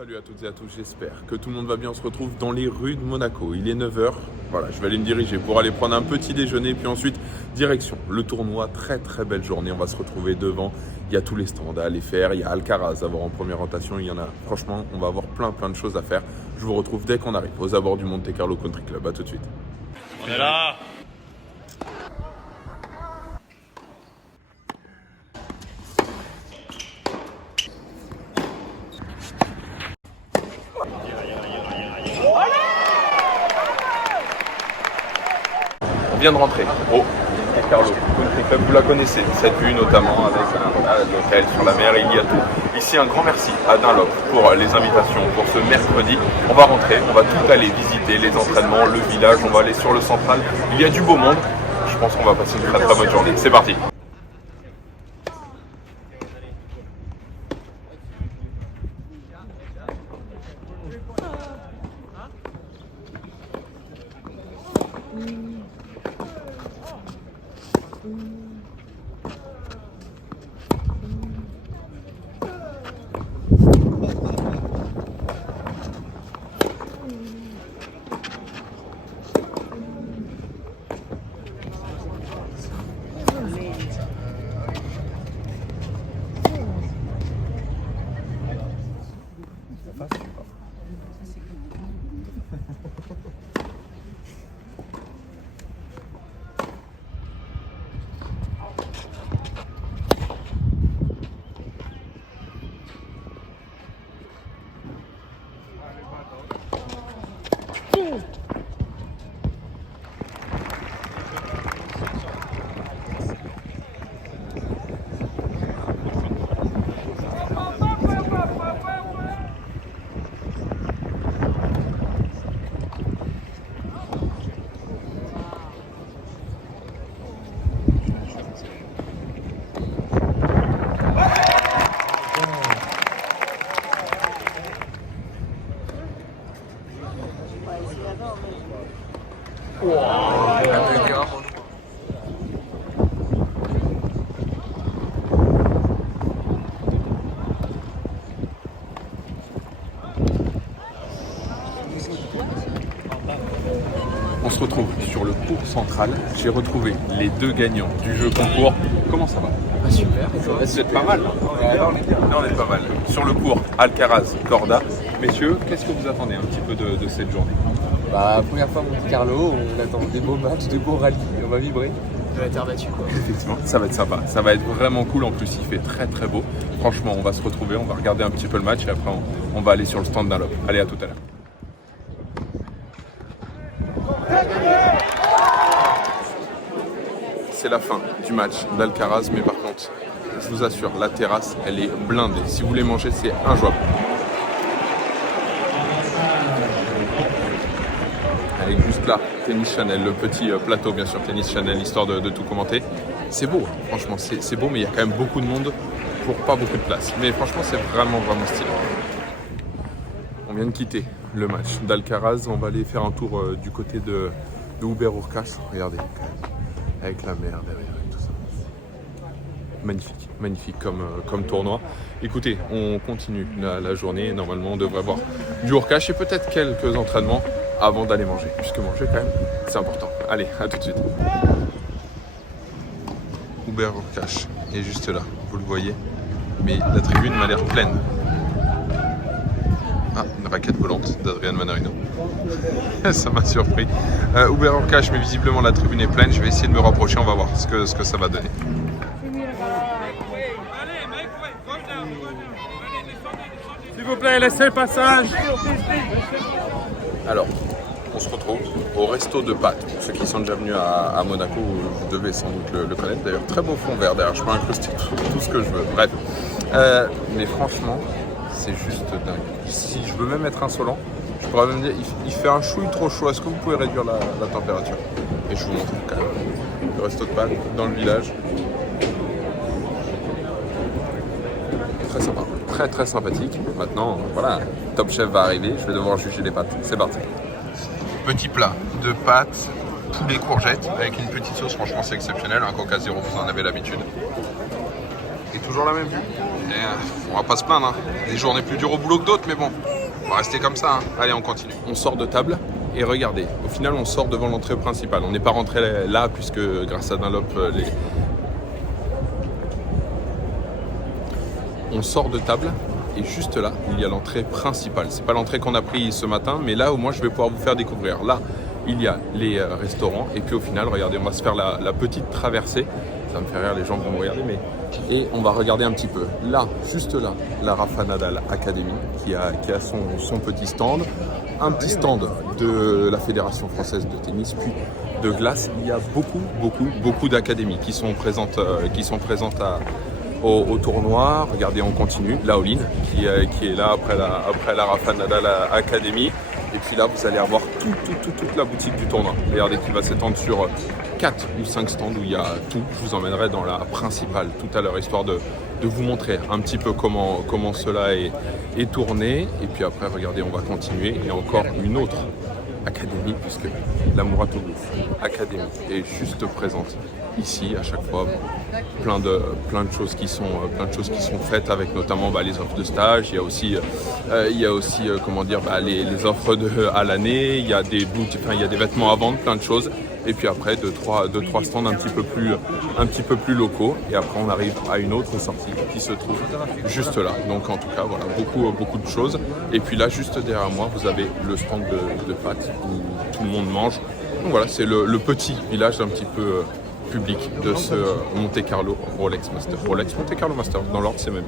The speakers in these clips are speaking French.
Salut à toutes et à tous, j'espère que tout le monde va bien. On se retrouve dans les rues de Monaco. Il est 9 h. Voilà, je vais aller me diriger pour aller prendre un petit déjeuner. Puis ensuite, direction le tournoi. Très très belle journée. On va se retrouver devant. Il y a tous les stands à aller faire. Il y a Alcaraz à voir en première rotation. Il y en a. Franchement, on va avoir plein de choses à faire. Je vous retrouve dès qu'on arrive aux abords du Monte Carlo Country Club. À tout de suite. On est là. On vient de rentrer au Monte Carlo Country Club. Vous la connaissez, cette vue notamment avec l'hôtel sur la mer. Il y a tout. Ici, un grand merci à Dunlop pour les invitations pour ce mercredi. On va rentrer, on va tout aller visiter, les entraînements, le village. On va aller sur le central. Il y a du beau monde. Je pense qu'on va passer une très bonne journée. C'est parti. On se retrouve sur le cours central. J'ai retrouvé les deux gagnants du jeu concours. Comment ça va? Super, Vous êtes pas mal. Là, on est pas mal. Sur le cours Alcaraz Corda. Messieurs, qu'est-ce que vous attendez un petit peu de cette journée? Première fois Monte Carlo, on attend des beaux matchs, des beaux rallyes, on va vibrer. De la terre battue quoi. Effectivement, ça va être sympa. Ça va être vraiment cool. En plus, il fait très beau. Franchement, on va se retrouver, on va regarder un petit peu le match et après, on va aller sur le stand d'un Dunlop. Allez, à tout à l'heure. C'est la fin du match d'Alcaraz, mais par contre, je vous assure, la terrasse, elle est blindée. Si vous voulez manger, c'est injouable. Avec juste là, Tennis Channel, le petit plateau, bien sûr, Tennis Channel, histoire de tout commenter. C'est beau, franchement, c'est beau, mais il y a quand même beaucoup de monde pour pas beaucoup de place. Mais franchement, c'est vraiment stylé. On vient de quitter le match d'Alcaraz. On va aller faire un tour du côté de Uber Urcash. Regardez, quand même, avec la mer derrière et tout ça. Magnifique comme tournoi. Écoutez, on continue la journée. Normalement, on devrait avoir du Urcash et peut-être quelques entraînements avant d'aller manger. Puisque manger, quand même, c'est important. Allez, à tout de suite. Uber Urcash est juste là, vous le voyez. Mais la tribune m'a l'air pleine. Ah, une raquette volante d'Adrian Manarino. Ça m'a surpris. Uber Urcash, mais visiblement la tribune est pleine. Je vais essayer de me rapprocher, on va voir ce que ça va donner. S'il vous plaît, laissez le passage. Alors, on se retrouve au Resto de Pâtes. Pour ceux qui sont déjà venus à Monaco, vous devez sans doute le connaître. D'ailleurs, très beau fond vert derrière. Je peux incruster tout ce que je veux. Bref. Mais franchement, c'est juste dingue. Si je veux même être insolent, je pourrais même dire, il fait un chouille trop chaud. Est-ce que vous pouvez réduire la température? Et je vous montre quand même le Resto de Pâtes dans le village. Très sympa. Très sympathique. Maintenant, voilà, Top Chef va arriver. Je vais devoir juger les pâtes. C'est parti. Petit plat de pâtes, poulet courgette avec une petite sauce. Franchement, c'est exceptionnel. Un Coca Zéro, vous en avez l'habitude. Et toujours la même vue. On va pas se plaindre, hein. Des journées plus dures au boulot que d'autres, mais bon, on va rester comme ça. Hein. Allez, on continue. On sort de table et regardez, au final, on sort devant l'entrée principale. On n'est pas rentré là puisque grâce à Dunlop, on sort de table et juste là, il y a l'entrée principale. C'est pas l'entrée qu'on a pris ce matin, mais là, au moins, je vais pouvoir vous faire découvrir. Là, il y a les restaurants et puis au final, regardez, on va se faire la petite traversée. Ça me fait rire, les gens vont me regarder, mais... Et on va regarder un petit peu. Là, juste là, la Rafa Nadal Academy qui a son petit stand. Un petit stand de la Fédération Française de Tennis, puis de glace. Il y a beaucoup d'académies qui sont présentes, au tournoi. Regardez, on continue. La All-in qui est là après la Rafa Nadal Academy. Et puis là, vous allez avoir toute la boutique du tournoi. Regardez, qui va s'étendre sur 4 ou 5 stands où il y a tout. Je vous emmènerai dans la principale tout à l'heure, histoire de vous montrer un petit peu comment cela est tourné. Et puis après, regardez, on va continuer. Il y a encore une autre académie, puisque la Mouratoglou Academy est juste présente ici à chaque fois. Plein de choses qui sont faites, avec notamment les offres de stage. Il y a aussi comment dire, les offres à l'année. Il y a des boutiques, il y a des vêtements à vendre, plein de choses. Et puis après deux, trois stands un petit peu plus locaux. Et après on arrive à une autre sortie qui se trouve juste là. Donc en tout cas voilà, beaucoup de choses. Et puis là, juste derrière moi, vous avez le stand de pâtes où tout le monde mange. Donc voilà, c'est le petit village un petit peu public de ce Monte Carlo Rolex Monte Carlo Master, dans l'ordre c'est même.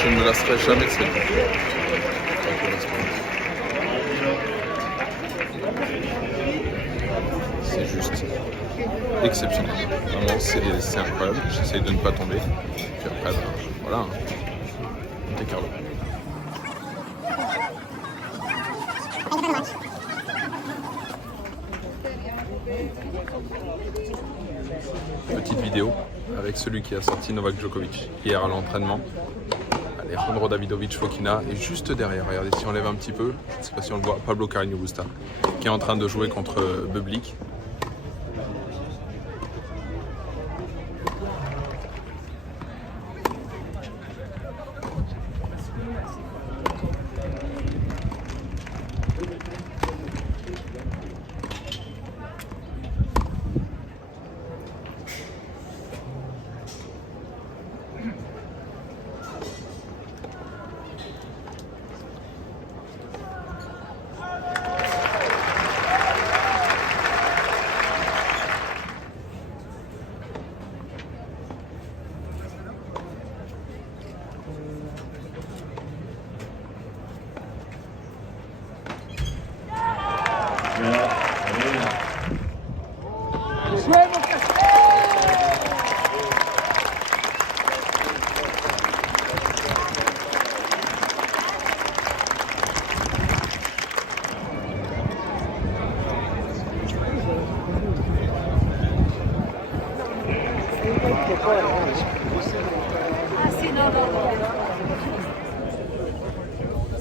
Je ne me lasserai jamais de cette vidéo. C'est juste exceptionnel. Vraiment, c'est incroyable. J'essaye de ne pas tomber. Puis après, voilà, Monte Carlo. Petite vidéo avec celui qui a sorti Novak Djokovic hier à l'entraînement. Alejandro Davidovich Fokina. Et juste derrière, regardez, si on lève un petit peu, je ne sais pas si on le voit, Pablo Carreño Busta qui est en train de jouer contre Bublik.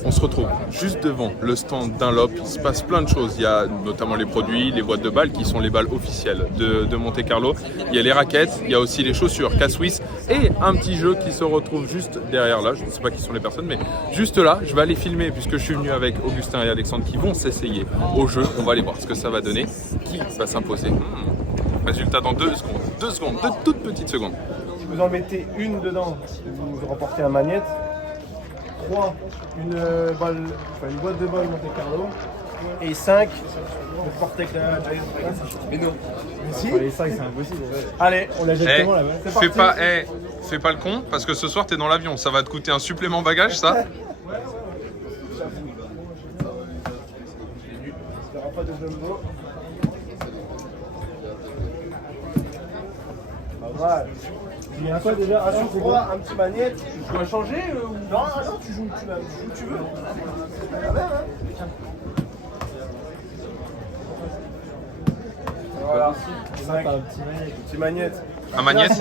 On se retrouve juste devant le stand Dunlop. Il se passe plein de choses. Il y a notamment les produits, les boîtes de balles qui sont les balles officielles de Monte Carlo. Il y a les raquettes, il y a aussi les chaussures K-Swiss et un petit jeu qui se retrouve juste derrière là. Je ne sais pas qui sont les personnes, mais juste là, je vais aller filmer puisque je suis venu avec Augustin et Alexandre qui vont s'essayer au jeu. On va aller voir ce que ça va donner. Qui va s'imposer? Résultat dans 2 secondes. 2 secondes, 2 toutes petites secondes. Si vous en mettez une dedans, vous remportez un magnète. 3, une boîte de balles Monte Carlo. Et 5, vous portez avec la... Mais non. Si. Les 5, c'est impossible. Allez, on la jette comment là-bas? C'est parti. Fais pas le con, parce que ce soir t'es dans l'avion. Ça va te coûter un supplément bagage, ça. Il n'y aura pas de jumbo. Pas mal. Il y a quoi déjà? Ah, c'est quoi? Un petit magnète. Tu dois changer ou... Non, tu joues où tu veux. La même, hein. Voilà. Un petit magnète. Un magnète.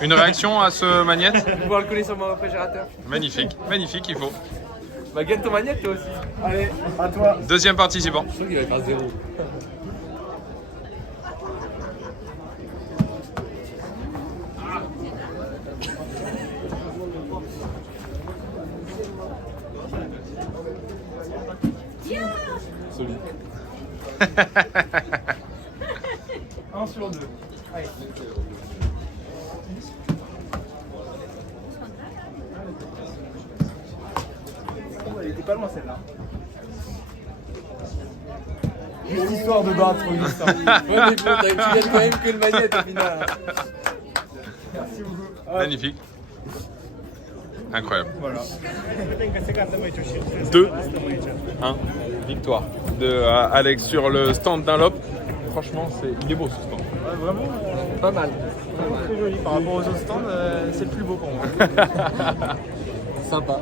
Une réaction à ce magnète? Je vais pouvoir le coller sur mon réfrigérateur. Magnifique, magnifique, il faut. Bah, gagne ton magnète toi aussi. Allez, à toi. Deuxième participant. Je crois qu'il va faire 0. Solide. 1 sur 2. Allez. Elle était pas loin celle-là. Juste histoire de battre Augustin. Ouais, mais bon, tu gagnes quand même que le magnète au final. Merci beaucoup. Magnifique. Incroyable. Voilà. 2-1. Victoire de Alex sur le stand Dunlop. Franchement, il est beau ce stand. Ouais, vraiment, Pas mal. très joli. Par rapport aux autres stands, c'est le plus beau pour moi. Sympa.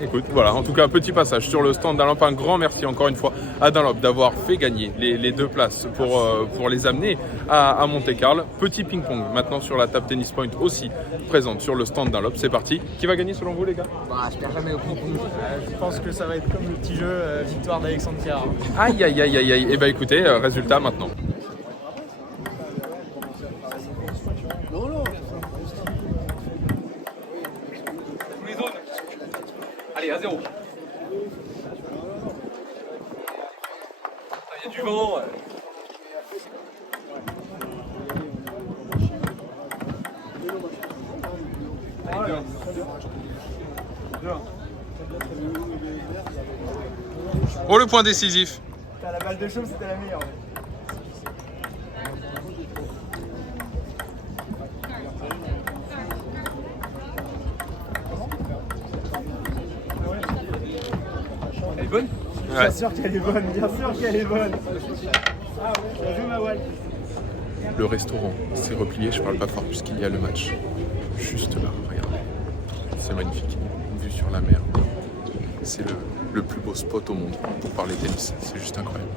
Écoute, voilà, en tout cas, petit passage sur le stand Dunlop. Un grand merci encore une fois à Dunlop d'avoir fait gagner les 2 places pour les amener à Monte-Carlo. Petit ping-pong maintenant sur la table Tennis Point aussi présente sur le stand Dunlop. C'est parti. Qui va gagner selon vous, les gars? Bah, je perds jamais au ping-pong. Je pense que ça va être comme le petit jeu victoire d'Alexandre Pierre. Aïe, aïe, aïe, aïe, aïe. Eh bien, écoutez, résultat maintenant. Allez, à 0. Il y a du vent. Oh, le point décisif. La balle de chaume, c'était la meilleure. Elle est bonne? Ouais. Bien sûr qu'elle est bonne, bien sûr qu'elle est bonne. Ah ouais, j'ai vu ma wall. Le restaurant s'est replié, je parle pas fort puisqu'il y a le match. Juste là, regardez. C'est magnifique. Vue sur la mer. C'est le plus beau spot au monde pour parler tennis. C'est juste incroyable.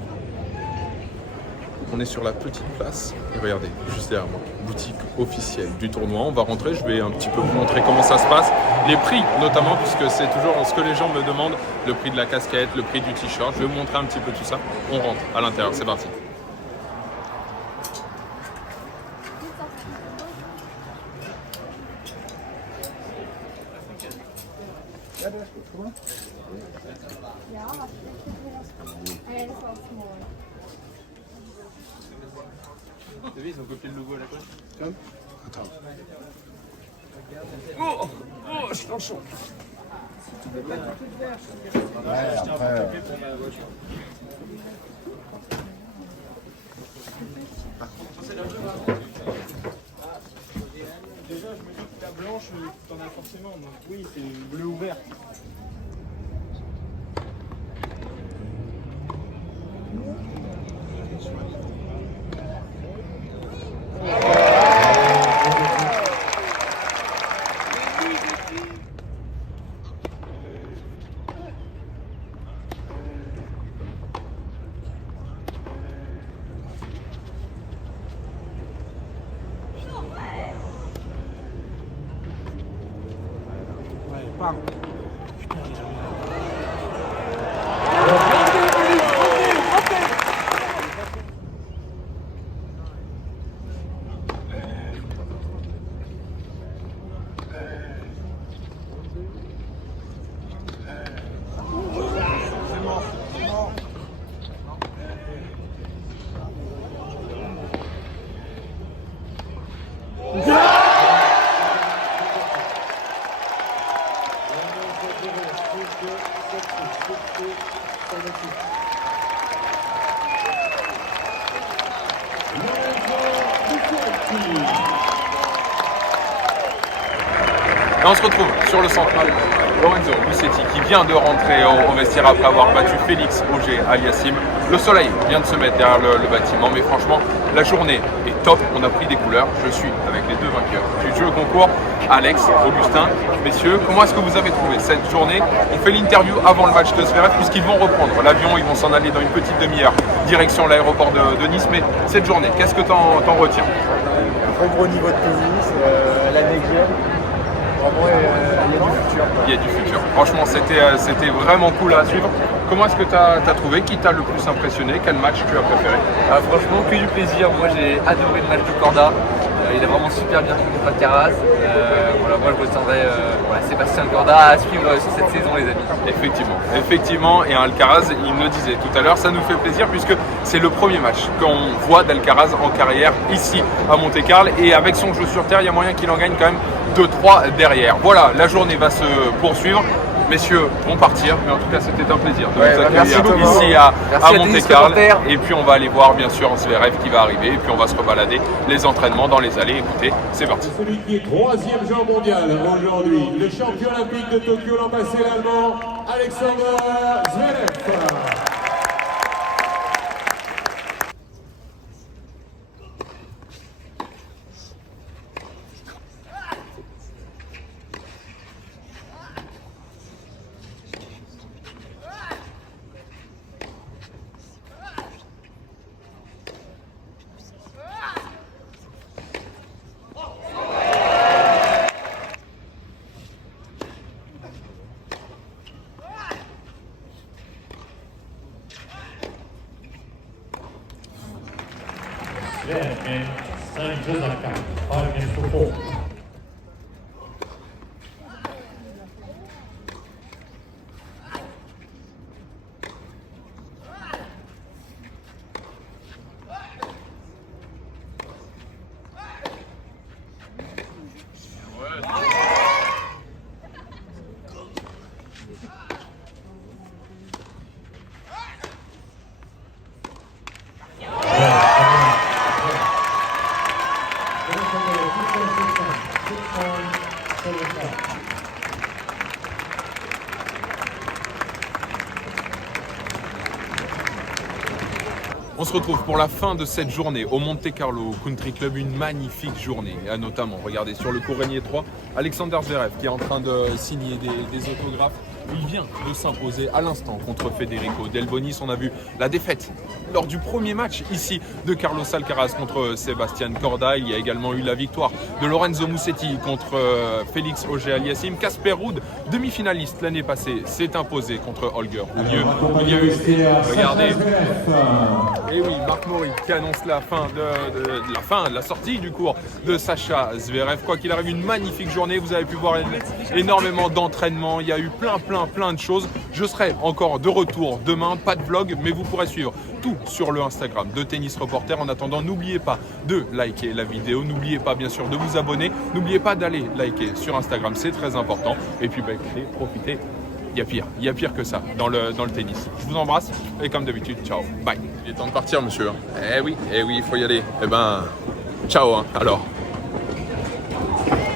On est sur la petite place et regardez, juste derrière moi, boutique officielle du tournoi. On va rentrer, je vais un petit peu vous montrer comment ça se passe. Les prix notamment, puisque c'est toujours ce que les gens me demandent, le prix de la casquette, le prix du t-shirt. Je vais vous montrer un petit peu tout ça. On rentre à l'intérieur, c'est parti. T'as vu, ils ont copié le logo à la colle. Attends. Oh, je suis dans le champ. Déjà, je me dis que la blanche, t'en as forcément. Donc oui, c'est bleu ou vert. Et on se retrouve sur le central. Lorenzo Musetti qui vient de rentrer au vestiaire après avoir battu Félix Auger-Aliassime. Le soleil vient de se mettre derrière le bâtiment, mais franchement, la journée est top. On a pris des couleurs. Je suis avec les deux vainqueurs du jeu concours, Alex, Augustin. Messieurs, comment est-ce que vous avez trouvé cette journée? On fait l'interview avant le match de Zverev puisqu'ils vont reprendre l'avion. Ils vont s'en aller dans une petite demi-heure direction l'aéroport de Nice. Mais cette journée, qu'est-ce que t'en retiens? Très gros niveau de tennis, la dégaine. Vraiment, il y a du futur. Il y a du futur. Franchement, c'était vraiment cool à suivre. Comment est-ce que tu as trouvé? Qui t'a le plus impressionné? Quel match tu as préféré? Franchement, que du plaisir. Moi, j'ai adoré le match du Corda. Il est vraiment super bien fait contre Alcaraz. Voilà, moi, je retiendrai Sébastien Corda à suivre sur cette saison, les amis. Effectivement. Et Alcaraz, il me le disait tout à l'heure, ça nous fait plaisir puisque c'est le premier match qu'on voit d'Alcaraz en carrière ici à Monte-Carlo. Et avec son jeu sur terre, il y a moyen qu'il en gagne quand même 2-3 derrière. Voilà, la journée va se poursuivre. Messieurs vont partir, mais en tout cas c'était un plaisir de vous accueillir ici à Monte-Carlo. Et puis on va aller voir bien sûr Zverev qui va arriver et puis on va se rebalader les entraînements dans les allées. Écoutez, c'est parti. Celui qui est 3e joueur mondial aujourd'hui, le champion olympique de Tokyo l'an passé, l'Allemand Alexander Zverev. and San Josaka, 5-4. On se retrouve pour la fin de cette journée au Monte-Carlo Country Club, une magnifique journée, notamment, regardez, sur le court Régnier 3, Alexander Zverev qui est en train de signer des autographes. Il vient de s'imposer à l'instant contre Federico Delbonis. On a vu la défaite lors du premier match ici de Carlos Alcaraz contre Sébastien Corda. Il y a également eu la victoire de Lorenzo Musetti contre Félix Auger-Aliassime. Casper Ruud, demi-finaliste l'année passée, s'est imposé contre Holger Rune. Il y a eu, regardez, et oui, Marc Maury qui annonce la fin de la sortie du cours de Sacha Zverev. Quoi qu'il arrive, une magnifique journée. Vous avez pu voir énormément d'entraînement. Il y a eu plein de choses. Je serai encore de retour demain, pas de vlog, mais vous pourrez suivre tout sur le Instagram de Tennis Reporter. En attendant, n'oubliez pas de liker la vidéo, n'oubliez pas bien sûr de vous abonner, n'oubliez pas d'aller liker sur Instagram, c'est très important. Et puis écoutez, profitez, il y a pire que ça dans le tennis. Je vous embrasse et comme d'habitude, ciao, bye. Il est temps de partir monsieur. Eh oui, il faut y aller. Eh ben, ciao alors.